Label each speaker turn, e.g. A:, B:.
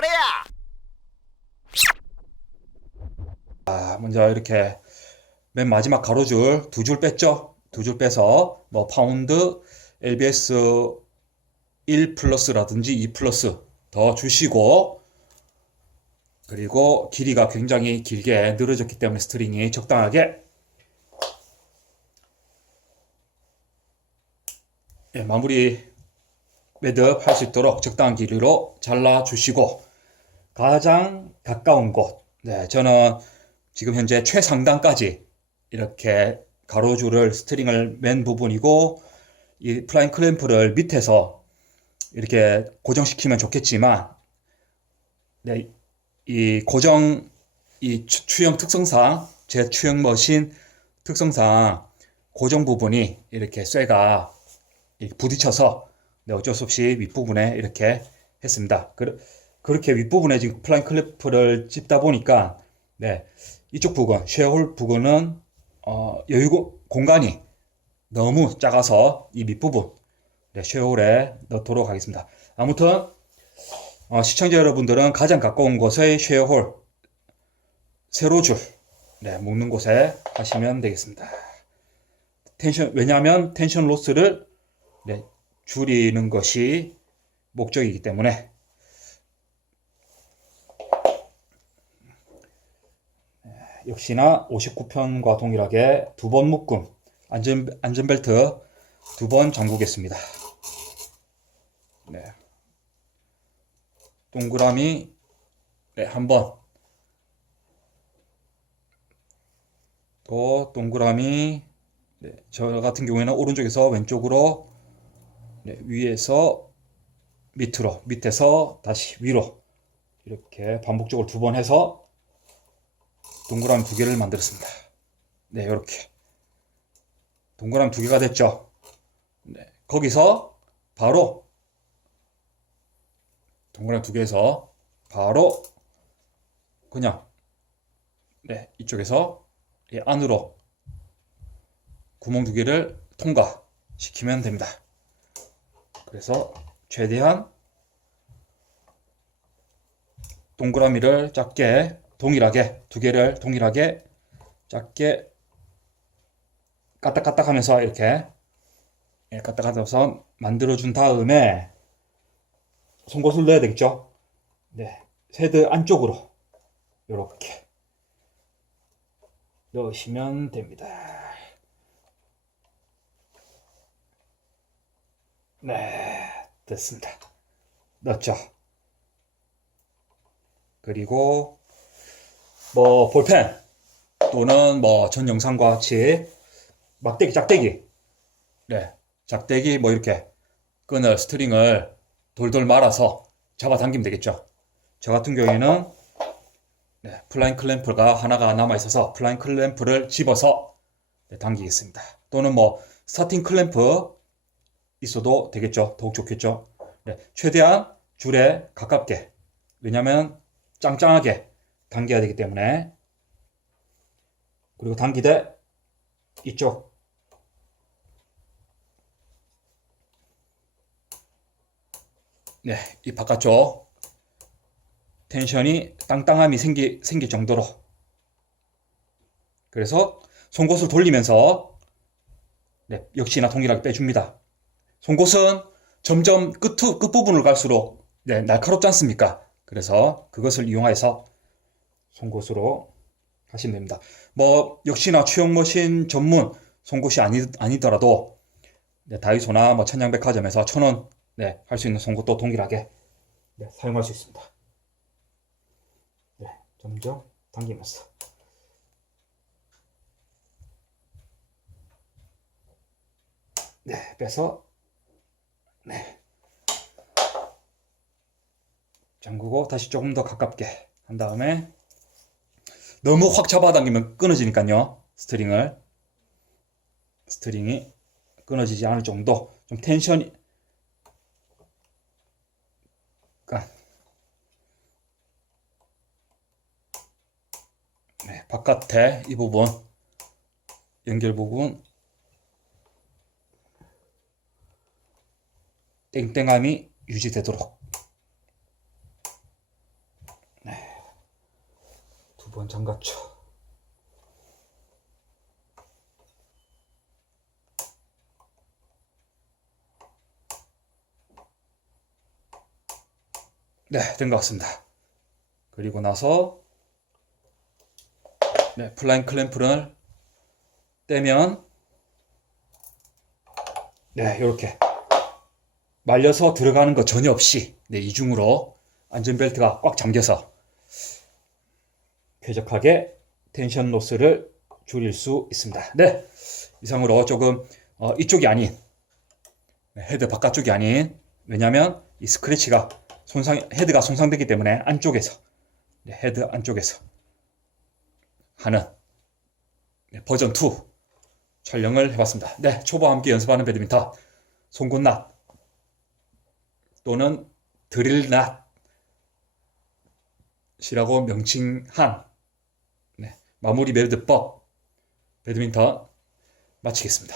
A: 거래야.
B: 아, 먼저 이렇게 맨 마지막 가로줄 두 줄 뺐죠? 두 줄 빼서 뭐 파운드, LBS 1 플러스라든지 2 플러스 더 주시고 그리고 길이가 굉장히 길게 늘어졌기 때문에 스트링이 적당하게 예, 마무리 매듭 할 수 있도록 적당한 길이로 잘라 주시고 가장 가까운 곳 네, 저는 지금 현재 최상단까지 이렇게 가로줄을 스트링을 맨 부분이고 이 플라잉 클램프를 밑에서 이렇게 고정시키면 좋겠지만 네, 이 고정 이 추- 추형 특성상 제 추형 머신 특성상 고정 부분이 이렇게 쇠가 부딪혀서 네, 어쩔 수 없이 윗부분에 이렇게 했습니다. 그, 그렇게 윗부분에 지금 플라잉 클램프를 찝다 보니까 네, 이쪽 부분, 쉐어홀 부분은 어, 여유 고- 공간이 너무 작아서 이 밑부분 네, 쉐어홀에 넣도록 하겠습니다. 아무튼 어, 시청자 여러분들은 가장 가까운 곳의 쉐어홀 세로줄 네, 묶는 곳에 하시면 되겠습니다. 텐션 왜냐하면 텐션 로스를 네, 줄이는 것이 목적이기 때문에 역시나 59편과 동일하게 두 번 묶음 안전 안전벨트 두 번 잠그겠습니다. 네. 동그라미 네, 한 번. 또 동그라미 네, 저 같은 경우에는 오른쪽에서 왼쪽으로 네, 위에서 밑으로 밑에서 다시 위로 이렇게 반복적으로 두 번 해서 동그라미 두 개를 만들었습니다. 네, 이렇게 동그라미 두 개가 됐죠. 네, 거기서 바로 동그라미 두 개에서 바로 그냥 네, 이쪽에서 이 안으로 구멍 두 개를 통과시키면 됩니다. 그래서 최대한 동그라미를 작게 동일하게 두 개를 동일하게 작게 까딱까딱 하면서 이렇게 예, 까딱까딱 해서 만들어 준 다음에 송곳을 넣어야 되겠죠? 네, 헤드 안쪽으로 이렇게 넣으시면 됩니다. 네, 됐습니다. 넣었죠? 그리고 뭐 볼펜 또는 뭐 전 영상과 같이 막대기 짝대기. 네 짝대기 뭐 이렇게 끈을 스트링을 돌돌 말아서 잡아당기면 되겠죠. 저 같은 경우에는 네, 플라잉 클램프가 하나가 남아 있어서 플라잉 클램프를 집어서 네, 당기겠습니다. 또는 뭐 스타팅 클램프 있어도 되겠죠. 더욱 좋겠죠. 네, 최대한 줄에 가깝게. 왜냐면 짱짱하게 당겨야 되기 때문에 그리고 당기대 이쪽 네, 이 바깥쪽 텐션이 땅땅함이 생기, 생길 정도로 그래서 송곳을 돌리면서 네, 역시나 동일하게 빼줍니다. 송곳은 점점 끝, 끝부분을 갈수록 네, 날카롭지 않습니까? 그래서 그것을 이용해서 송곳으로 하시면 됩니다. 뭐 역시나 추형 머신 전문 송곳이 아니, 아니더라도 네, 다이소나 뭐 천양백화점에서 천원 네, 할 수 있는 송곳도 동일하게 네, 사용할 수 있습니다. 네, 점점 당기면서 네, 빼서 네. 잠그고 다시 조금 더 가깝게 한 다음에 너무 확 잡아당기면 끊어지니까요. 스트링을. 스트링이 끊어지지 않을 정도. 좀 텐션이 그러니까 네, 바깥에 이 부분 연결 부분. 땡땡함이 유지되도록 두번 잠갔죠. 네, 된 것 같습니다. 그리고 나서 네, 플라잉 클램프를 떼면 네, 이렇게 말려서 들어가는 거 전혀 없이 네, 이중으로 안전벨트가 꽉 잠겨서 쾌적하게 텐션 로스를 줄일 수 있습니다. 네, 이상으로 조금 어, 이쪽이 아닌 네, 헤드 바깥쪽이 아닌 왜냐하면 이 스크래치가 손상 헤드가 손상되기 때문에 안쪽에서 네, 헤드 안쪽에서 하는 네, 버전 2 촬영을 해봤습니다. 네, 초보와 함께 연습하는 배드민턴 송곳낫 또는 드릴낫이라고 명칭한 네, 마무리 배드법 배드민턴 마치겠습니다.